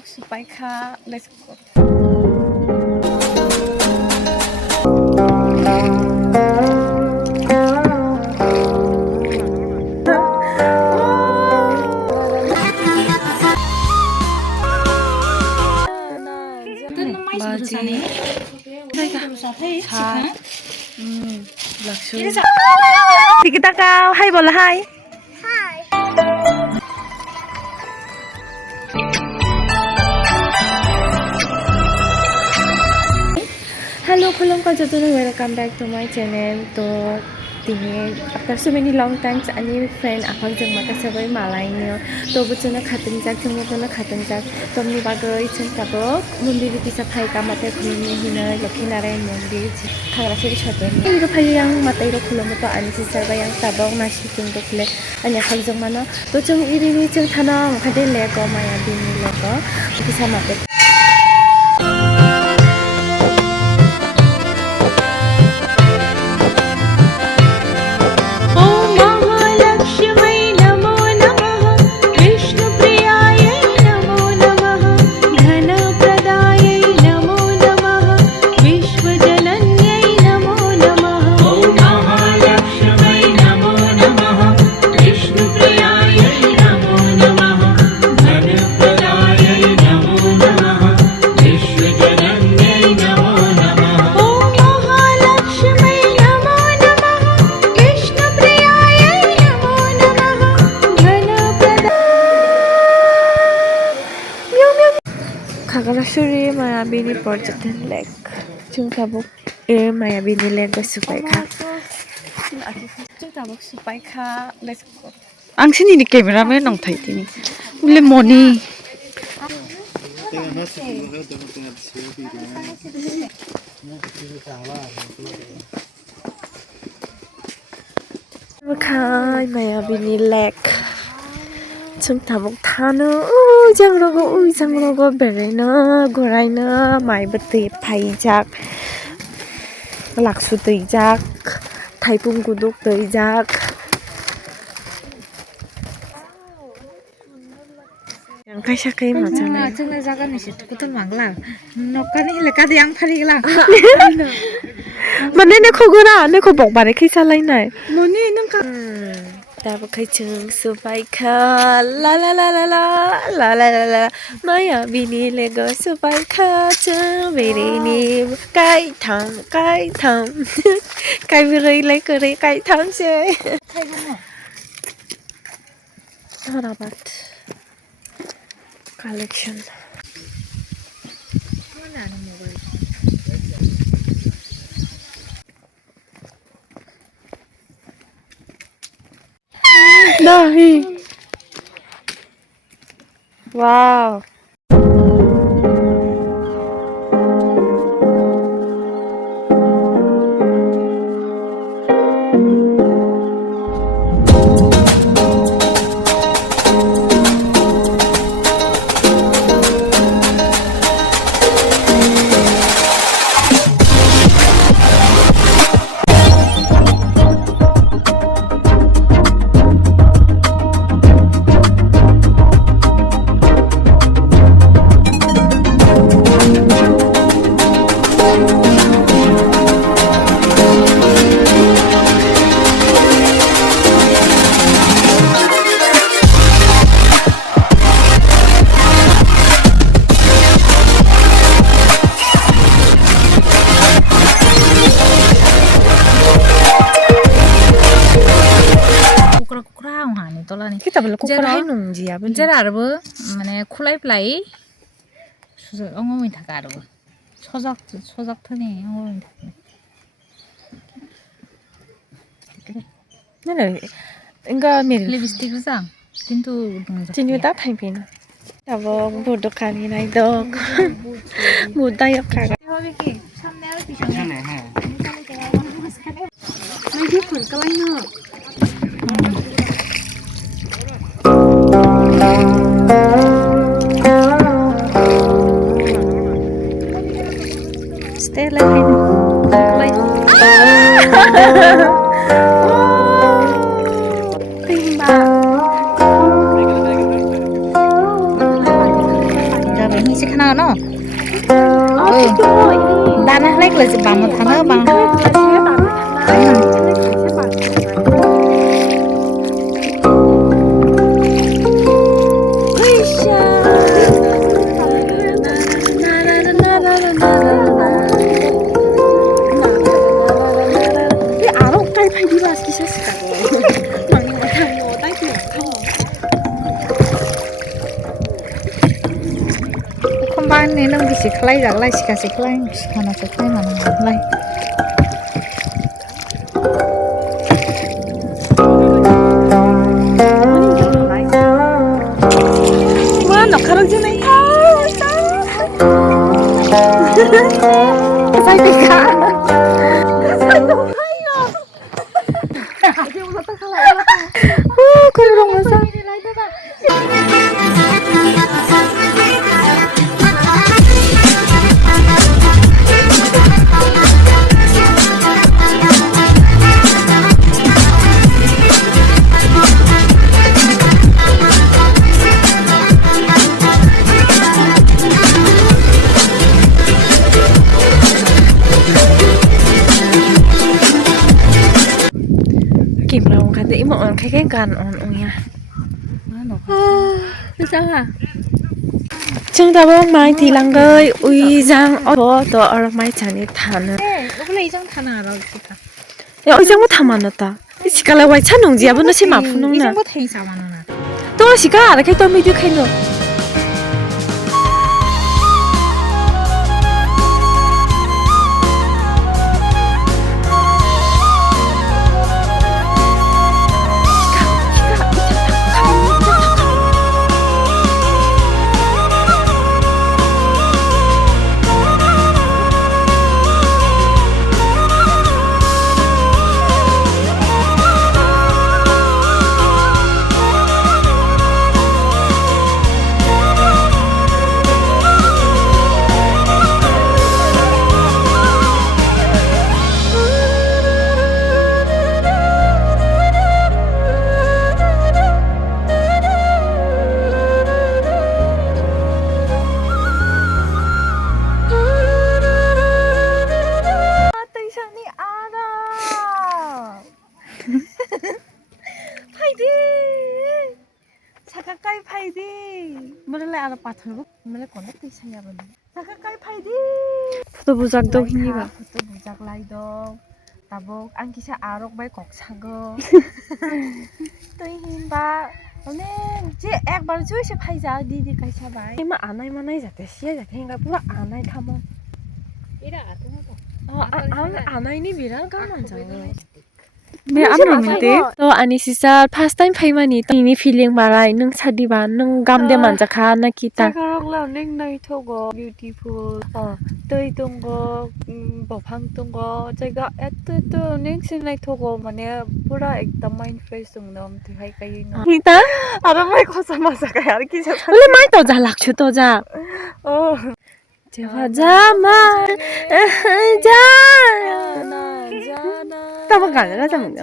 Kokborok supaya ka. Let's go. Kita kau, hai bola hai. Hello, welcome back to my channel. So, after so many long times, any friend apang jeng maka sabai malai nyo. To bucana khateng jak jeng bucana khateng jak. To ni bagai jeng kabok. Mundir bisa phai kamate khulni hina Lakshminarayan mundir. Khagrachari Mayabini. Iro phai yang mata iro khulmo to ani sarba yang tabok nasi jeng dokle. Anya khal jeng mano. To jeng iri jeng thanang khade leko Mayabini Lake. Bisa mate. Khagrachari Mayabini Lake. Chúng ta bốc Mayabini Lake supaya ka. Chúng ta bốc supaya ka. Let's go. Ang sini ni camera me nong thai tini. Ule moni. Khagrachari Mayabini Lake. Chúng ta bốc thano. Jang rogo berena goraina mai beti phai jak. Laksu tei jak. Thaipum guduk tei jak. Yang kaisa kai macam ni. Cuma jaga ni sih. Kutu manglang. Nokan ni leka diang phari gala. Mana ni khogora, ni khobok bare kaisa lai nai. Moni nang ka. Dapat kacang supaya ka la la la la la la la la la Mayabini Lake supaya kacang berini kai tham kai beri lagi keri kai tham sih. Dapat collection. Mana ni mobile? Dahi. Wow. Kita belum kukurai nungji ya. Jera arbo, mana kulai play. Susah, orang minta karo. Sojak tu ni, orang minta. Nana, enggak mirip. Lipstick besar, pintu. Cini tak paling pin. Abo bodoh kami naik dok. Muda ya kagak. Lagi pun kalau ini. Stay like timba. aro hingsi khana no dana hlai kle bang thana bang Bang ni nang bisi khlai jak lai sikasi khlai sikana se khlai mana lai wa nok kharok jene sai pe kha sai to hayo je mo ta khala ko rong ma sa Kim lòng khá dĩ mọi cái gan on nha. Sao hả? Chúng ta bông mai thì lăng gơi ui giang ở đó ở mai chani thana. lúc lấy trong thana rồi chị cả 야, 이장 뭐 담았다. 이 시간에 왜 찬농지 아버는 심 아프는 이장 뭐 태인 사만나 또 시간 알아 또 미디어 캔거 가까이 파이디 뭐를 알아 빠트고 뭐를 꺼내 뜨셔야 보네 가까이 파이디 포도 부작도 힘이가 포도 부작 라이도 তাবক আং কিসা আরক by cock sago তুই হিমবা মানে যে একবার জুইছে ফাইজা দিদি কাইসা বাই এমা আনাই মানাই যাতে সিয়া যাতে হিঙ্গা পুরো আনাই থামো এরা আতে না আনাইনি বিরাট গামান যাও 네, 아무런데 또 아니 진짜 first time 파이만이 이니 feeling 말아 능 사디바 능 감대 만족하 나 기타 자가랑라 닝나이 토고 beautiful tươi tung go bảo phang tung go jaga eto ning sinai togo mane pura ekdam mind fresh tung nom thì hay cái nó 기타 ara mai ko sama sa ka yar ki 원래 많이 떠자 락추 떠자 제가 자마 자 따만 가느라 잠깐요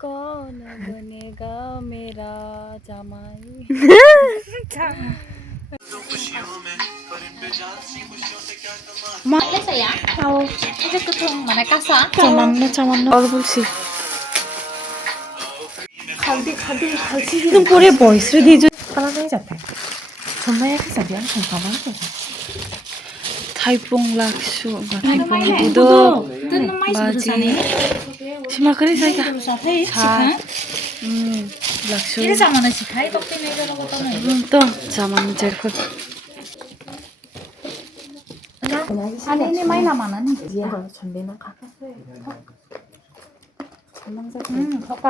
कौन बनेगा मेरा जमाई Mày lấy gì ạ? Đâu, cái thương mà này cá sấu. 잠깐만 얼굴씨 갈치 등 볼에 보이스를 뒤져 하나씩 잡혀 정말 약해서 미안 잠깐만 타이풍 락슈 타이풍 우도 마지 심하 그래 사이가 자 락슈 이래 자만은 시카이 덕분에 이러고 떠는. 또 자만 제거 아니 ini main lamanan nih. Iya, 전대는 가까스요. 전남자. 덕가.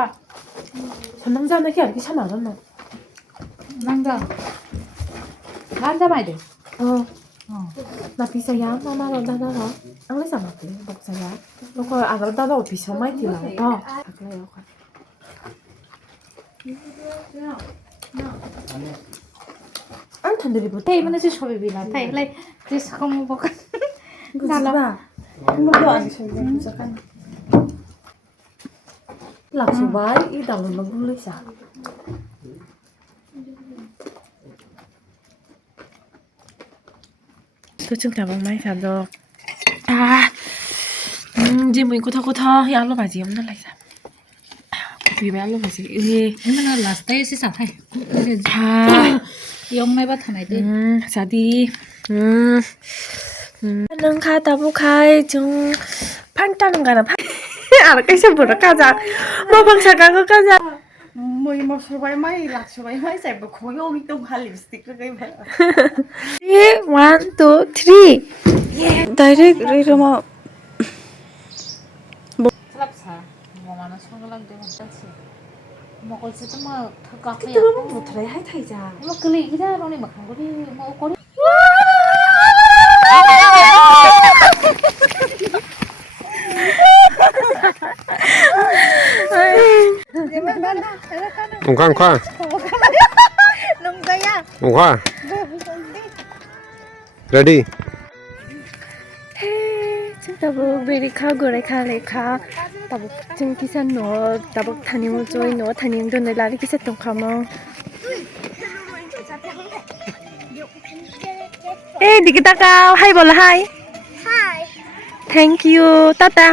전남자는 이렇게 참 안 왔나? 남자. 남자 봐야 돼. 나 비서야. 나나. 안 그래서 안 왔대. 목사야. 너거 안 그러다가 비서 많이 들라. 그래요. 안 탄들이 Thế mà nó chưa bị vì là thầy lại chứ không có cái ra là không có ăn chơi được chắc ăn lạc số bái ít đầu nó cũng lấy sao 또 증답은 많이 사도 이제 뭐 고타 알로 바지 없는 라이사 vì bé luôn phải chị nhưng mà là tay sẽ sạch hay yung này bắt thằng này đi xả đi nâng kha tabu khai chúng pan ta는 가나 cái xem bữa 가자 뭐 방사 가고 가자 뭐 소바이마이 락 소바이마이 잘 뭐 고용이 또 할 립스틱 그게 봐. 1, 2, 3 direct 이러면 slap sa mo mana songalang de masasi mo ko si tama thaka cái ya tôi mà một thời hay thầy già mo kali ida ro ni makang ko ni mo ko Khoan khoan khoan ready tabu beri kha gore kha le kha tabu chung kisan no tabu thanim joy no thanim don la ri kisa tong khama eh dikita ka hai bola hai hi thank you tata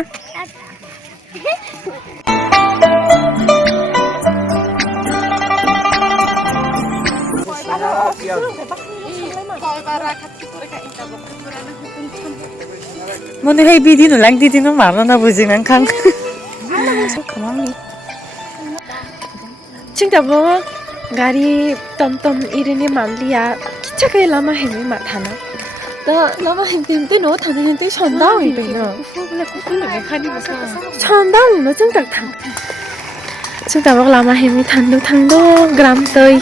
뭐네 헤이 비디노 랑 디디노 말하나 보지 난 강. 가만히. 친다보 가리 덤덤 이르니 만리야 기차가 라마 헤미 마타나 너 라마 헤미 너 타는 현대 천다오 이베너 천다오 너 증딱 탕 친다보 라마 헤미 탄도 탕도 그람 떠이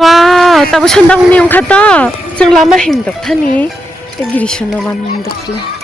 와, 따보 천다고 미용 갔다. 지금 라마 힘덕 타니. 애기리 쇼노만 힘덕 플레.